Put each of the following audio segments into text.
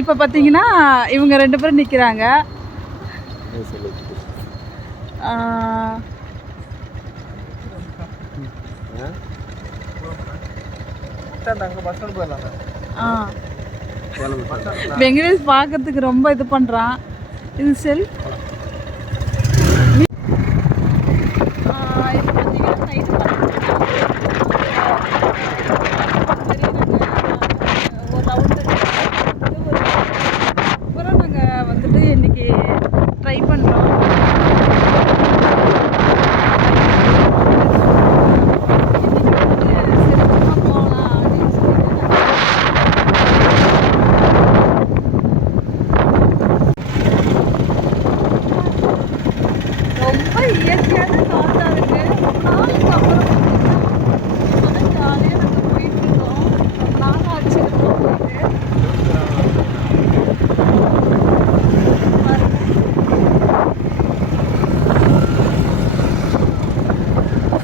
இப்போ பார்த்தீங்கன்னா இவங்க 2 பேரும் நிற்கிறாங்க. வெங்கடேஷ் பார்க்கறதுக்கு ரொம்ப இது பண்ணுறான். இது செல் வந்துட்டு இன்னைக்கு ட்ரை பண்ணுறோம். ரொம்ப இயற்கையான காற்றா இருக்கு. நாளைக்கு அப்புறம் ஜாலியாக நாங்கள் போயிட்டு இருக்கோம். ரொம்ப நாள் ஆச்சு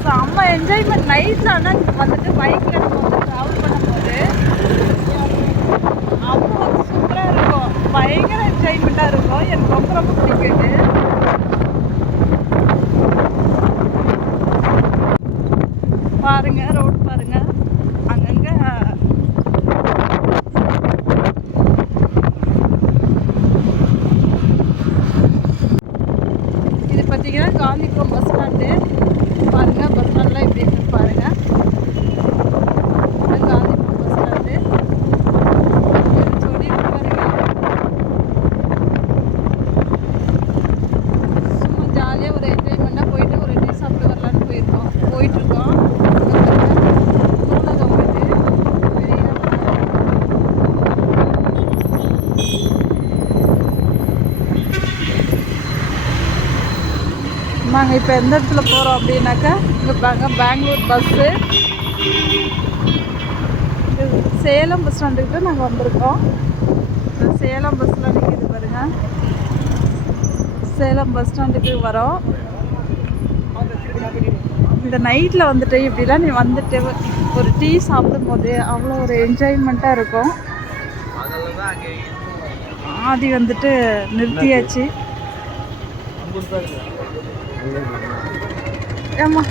செம்ம என்ஜாய்மெண்ட். நைட்டில் ஆனால் வந்துட்டு பைக்கில் நம்ம வந்து ட்ராவல் பண்ணும்போது அவ்வளோ சூப்பராக இருக்கும். பயங்கர என்ஜாய்மெண்ட்டாக இருக்கும். எனக்கு ரொம்ப ரொம்ப பிடிக்குது. பாருங்க ரோடு பாருங்க, அங்கங்க இது பார்த்தீங்கன்னா காந்திபுரம் பஸ் ஸ்டாண்டு. பாருங்க பஸ் ஸ்டாண்ட்லாம் எப்படி இருக்குன்னு பாருங்க. காந்திபுரம் பஸ் ஸ்டாண்டு சொல்லி பாருங்க. சும்மா ஜாலியாக ஒரு என்ஜாய்மெண்ட்டாக போயிட்டு ஒரு டீ சாப்பிட்டு வரலான்னு போயிட்டுருக்கோம். நாங்கள் இப்போ எந்த இடத்துல போகிறோம் அப்படின்னாக்கா இங்கே பெங்களூர் பஸ்ஸு சேலம் பஸ் ஸ்டாண்டுக்கிட்ட நாங்கள் வந்திருக்கோம். சேலம் பஸ்ஸில் நிற்கிது பாருங்க. சேலம் பஸ் ஸ்டாண்டுக்கு வரோம். இந்த நைட்டில் வந்துட்டு இப்படிலாம் நீ வந்துட்டு ஒரு டீ சாப்பிடும் போது அவ்வளோ ஒரு என்ஜாய்மெண்ட்டாக இருக்கும். ஆதி வந்துட்டு நிறுத்தியாச்சு. ஆமா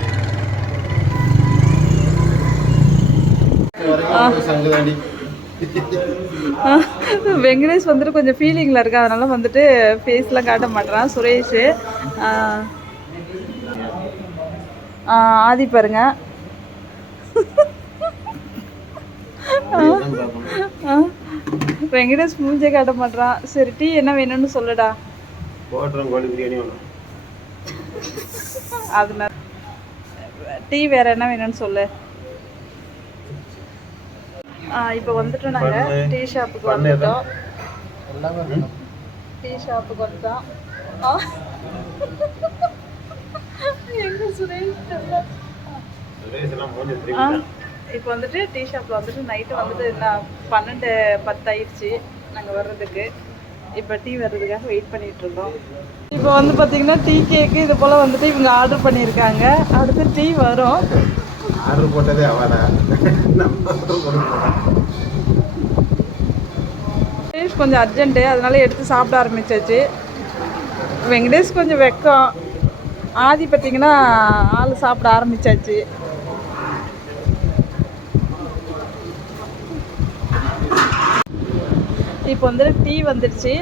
வெங்கடேஷ் வந்துட்டு கொஞ்சம் ஃபீலிங்கில் இருக்கு. அதனால வந்துட்டு ஃபேஸ்லாம் காட்ட மாட்டேறான். சுரேஷ் ஆதி பாருங்க. வெங்கடேஷ் மூஞ்சே காட்ட மாட்டேறான். சரி டீ என்ன வேணும்னு சொல்லுடா. அதனால டீ வேற என்ன வேணும்னு சொல்லு. இப்போ வந்துட்டு நாங்கள் டீ ஷாப்புக்கு வந்துட்டோம். டீ ஷாப்புக்கு வந்துட்டோம். எங்க சுரேஷ் இப்போ வந்துட்டு டீ ஷாப்பில் வந்துட்டு நைட்டு வந்துட்டு என்ன 12:10 ஆயிடுச்சு நாங்கள் வர்றதுக்கு. இப்போ டீ வர்றதுக்காக வெயிட் பண்ணிட்டு இருக்கோம். இப்போ வந்து பார்த்தீங்கன்னா டீ கேக்கு இது போல் வந்துட்டு இவங்க ஆர்டர் பண்ணியிருக்காங்க. அடுத்து டீ வரும். ஆர்டர் போட்டதே அவரா? வெங்கடேஷ் கொஞ்சம் அர்ஜென்ட்டு, அதனால எடுத்து சாப்பிட ஆரம்பிச்சாச்சு. வெங்கடேஷ் கொஞ்சம் வெக்கம். ஆதி பார்த்தீங்கன்னா ஆள் சாப்பிட ஆரம்பிச்சாச்சு. இப்போ வந்துட்டு டீ வந்துடுச்சு.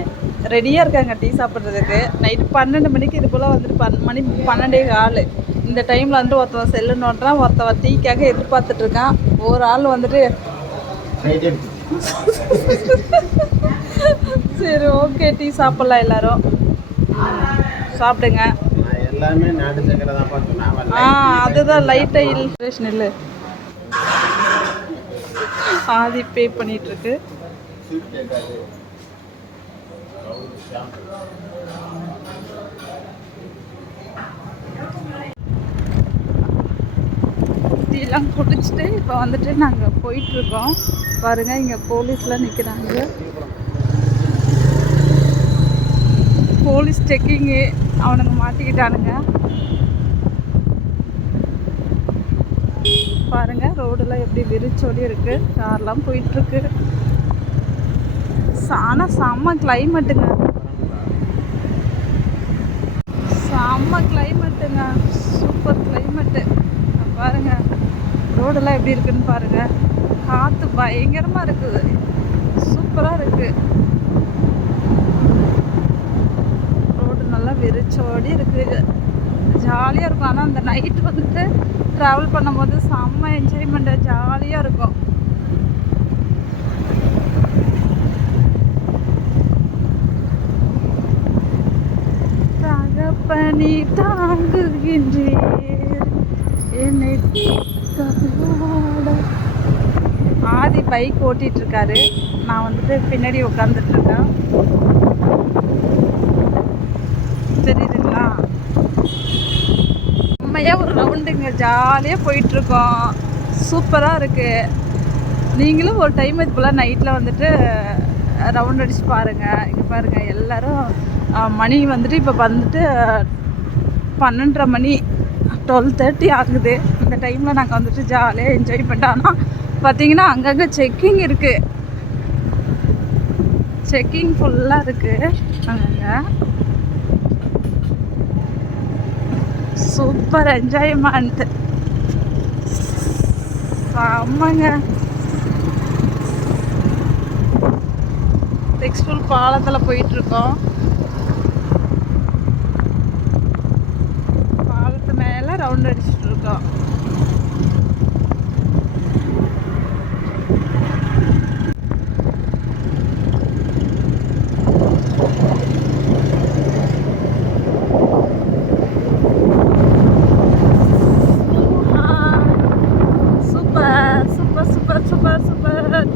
ரெடியாக இருக்காங்க டீ சாப்பிட்றதுக்கு. நைட்டு 12 மணிக்கு இது போல் வந்துட்டு மணி 12:15 இந்த டைமில் வந்துட்டு ஒருத்தவன் செல்லு நோட்டுறான், ஒருத்தவன் டீக்காக எதிர்பார்த்துட்ருக்கான். ஒரு ஆள் வந்துட்டு சரி ஓகே டீ சாப்பிட்லாம் எல்லோரும். சாப்பிடுங்க. அதுதான் லைட்டாக இல்ட்ரேஷன் இல்லை. ஆதி பே பண்ணிகிட்ருக்கு. டீலாம் குடிச்சிட்டு இப்போ வந்துட்டு நாங்கள் போயிட்டுருக்கோம். பாருங்கள் இங்கே போலீஸ்லாம் நிற்கிறாங்க. Police checking. அவனுங்க மாட்டிக்கிட்டானுங்க. பாருங்கள் ரோடெல்லாம் எப்படி விரிச்சோடி இருக்குது. கார்லாம் போயிட்டுருக்கு. ஆனால் செம்ம கிளைமேட்டுங்க, செம்ம கிளைமேட்டுங்க, சூப்பர் கிளைமேட்டு. பாருங்க ரோடெல்லாம் எப்படி இருக்குன்னு பாருங்க. காற்று பயங்கரமாக இருக்குது, சூப்பராக இருக்குது. ரோடு நல்லா விரிச்சோடி இருக்குது, ஜாலியாக இருக்கும். ஆனால் அந்த நைட்டு வந்துட்டு ட்ராவல் பண்ணும்போது செம்ம என்ஜாய்மெண்ட்டு, ஜாலியாக இருக்கும். தகப்பனி தாங்குகின்றீர் என்னை. ஆதி பைக் ஓட்டிகிட்டு இருக்காரு, நான் வந்துட்டு பின்னாடி உட்காந்துட்டு இருக்கேன். தெரியுதுங்களா? உண்மையாக ஒரு ரவுண்டுங்க, ஜாலியாக போயிட்டுருக்கோம், சூப்பராக இருக்குது. நீங்களும் ஒரு டைம் இது போல் நைட்டில் வந்துட்டு ரவுண்ட் அடிச்சு பாருங்கள். இங்கே பாருங்கள் எல்லோரும் மணி வந்துட்டு இப்போ வந்துட்டு 12:30 மணி, 12:30 ஆகுது. இந்த டைமில் நாங்கள் வந்துட்டு ஜாலியாக என்ஜாய் பண்ணிட்டோம். ஆனால் பார்த்தீங்கன்னா அங்கங்கே செக்கிங் இருக்குது, செக்கிங் ஃபுல்லாக இருக்குது அங்கங்கே. சூப்பர் என்ஜாய்மெண்ட், செம்மங்க. டெக்ஸ்டூல் பாலத்தில் போயிட்டுருக்கோம், பாலத்து மேலே ரவுண்ட் அடிச்சுட்டு இருக்கோம்.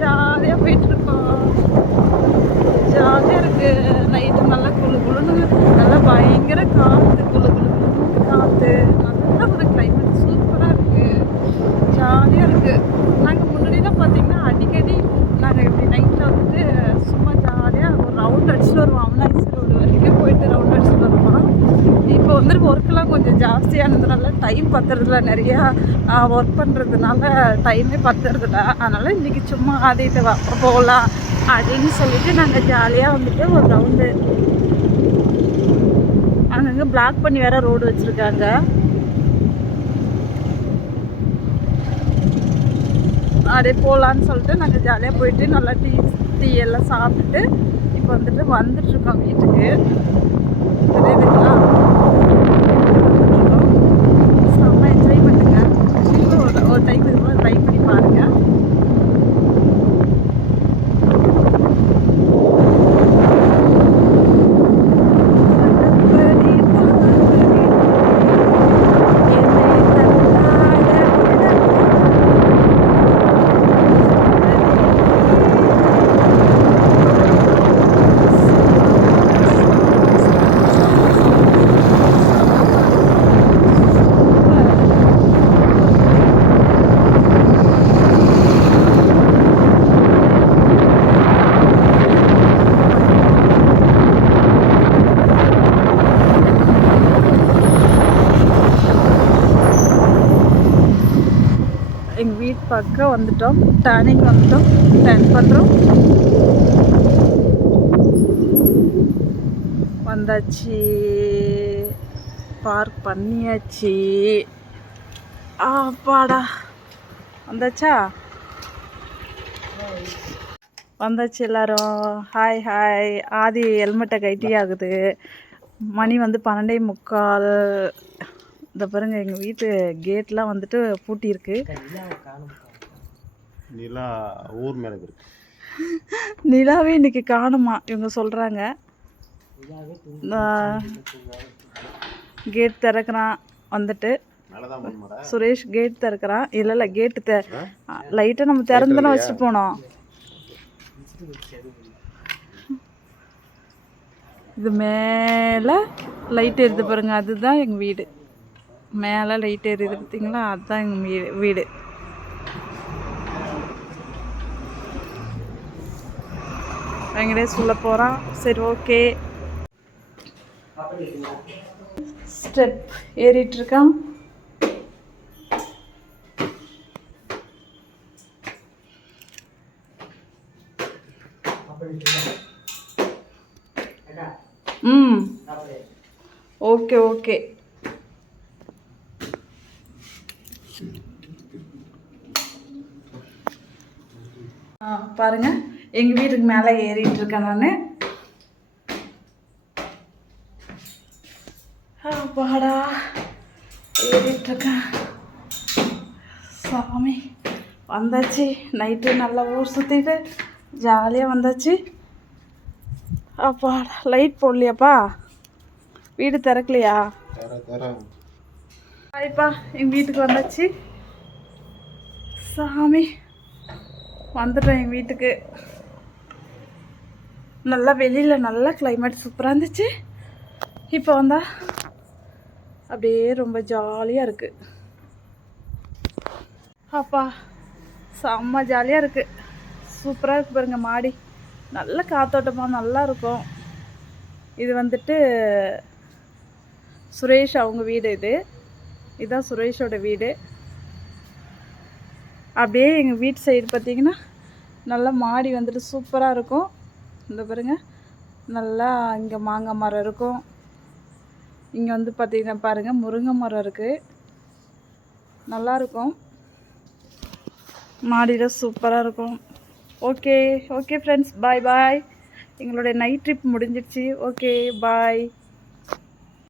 ஜாலியாக போயிட்டுருக்கோம், ஜாலியாக இருக்குது. நைட்டு நல்லா குளு குளுன்னு, நல்லா பயங்கர காற்று, குளு குளு காற்று, நல்ல ஒரு கிளைமேட், சூப்பராக இருக்குது, ஜாலியாக இருக்குது. நாங்கள் முன்னாடிலாம் பார்த்திங்கன்னா அடிக்கடி நாங்கள் இப்படி நைட்டில் வந்துட்டு சும்மா ஜாலியாக ஒரு ரவுண்ட் அடிச்சுட்டு வருவோம். அவினாசி ரோடு வரைக்கும் போயிட்டு ரவுண்ட் அடிச்சுட்டு வருவோம். இப்போ வந்துட்டு ஒர்க்கெலாம் கொஞ்சம் ஜாஸ்தியானதுனால டைம் பத்துறதுல, நிறையா ஒர்க் பண்ணுறதுனால டைமே பத்துறதில்ல. அதனால் இன்றைக்கி சும்மா ஆதிட்டு போகலாம் அப்படின்னு சொல்லிட்டு நாங்கள் ஜாலியாக வந்துட்டு ஒரு ரவுண்டு. அங்கங்கே பிளாக் பண்ணி வேறு ரோடு வச்சுருக்காங்க. அப்படியே போகலான்னு சொல்லிட்டு நாங்கள் ஜாலியாக போயிட்டு நல்லா டீ எல்லாம் சாப்பிட்டுட்டு இப்போ வந்துட்டுருக்கோம் வீட்டுக்கு. தெரியுதுங்களா? செம்ம என்ஜாய் பண்ணுங்க. நீங்களும் ஒரு டைம் இது போல் ட்ரை பண்ணி பாருங்கள். எங்கள் வீட்டு பக்கம் வந்துட்டோம், டர்னிங் வந்துட்டோம், டர்ன் பண்ணுறோம். வந்தாச்சு, பார்க் பண்ணியாச்சு. அப்பாடா, வந்தாச்சா? வந்தாச்சு எல்லோரும். Hi hi. ஆதி ஹெல்மெட்டை கைட்டி ஆகுது. மணி வந்து 12:45. இந்த பாருங்க எங்கள் வீட்டு கேட்லாம் வந்துட்டு பூட்டியிருக்கு. நிலாவே இன்னைக்கு காணுமா இவங்க சொல்கிறாங்க. கேட் திறக்கிறான் வந்துட்டு சுரேஷ், கேட் திறக்கிறான். இல்லை கேட்டு லைட்டாக நம்ம திறந்துலாம் வச்சுட்டு போனோம். இது மேலே லைட் எரியுது பாருங்க, அதுதான் எங்கள் வீடு. மேலே லைட் எரியுது பார்த்தீங்களா, அதுதான் எங்கள் வீடு. வெங்கடேஷ் உள்ள போகிறான். சரி ஓகே, ஸ்டெப் ஏறிட்டுருக்கான். ம் ஓகே ஓகே. பாருங்க எங்கள் வீட்டுக்கு மேலே ஏறிட்டு இருக்கேன் நான். பாடா ஏறிட்டுருக்கேன். சாமி வந்தாச்சு. நைட்டு நல்லா ஊர் சுற்றிட்டு ஜாலியாக வந்தாச்சு. அப்பாடா லைட் போடலையாப்பா? வீடு திறக்கலையா? ஹாய்ப்பா எங்கள் வீட்டுக்கு வந்தாச்சு. சாமி வந்துட்டேன் எங்கள் வீட்டுக்கு. நல்லா வெளியில் நல்லா கிளைமேட் சூப்பராக இருந்துச்சு. இப்போ வந்தா அப்படியே ரொம்ப ஜாலியாக இருக்குது. அப்பா செம்ம ஜாலியாக இருக்குது. சூப்பராக இருக்குது பாருங்க. மாடி நல்ல காத்தோட்டமாக நல்லா இருக்கும். இது வந்துட்டு சுரேஷ் அவங்க வீடு. இதுதான் சுரேஷோட வீடு. அப்படியே எங்கள் வீட்டு சைடு பார்த்திங்கன்னா நல்லா மாடி வந்துட்டு சூப்பராக இருக்கும். இந்த பாருங்க நல்லா இங்கே மாங்காய் மரம் இருக்கும். இங்கே வந்து பார்த்திங்கன்னா பாருங்கள் முருங்கை மரம் இருக்குது. நல்லாயிருக்கும். மாடியில் சூப்பராக இருக்கும். ஓகே ஓகே ஃப்ரெண்ட்ஸ், பாய் பாய். எங்களுடைய நைட் ட்ரிப் முடிஞ்சிடுச்சு. Okay bye.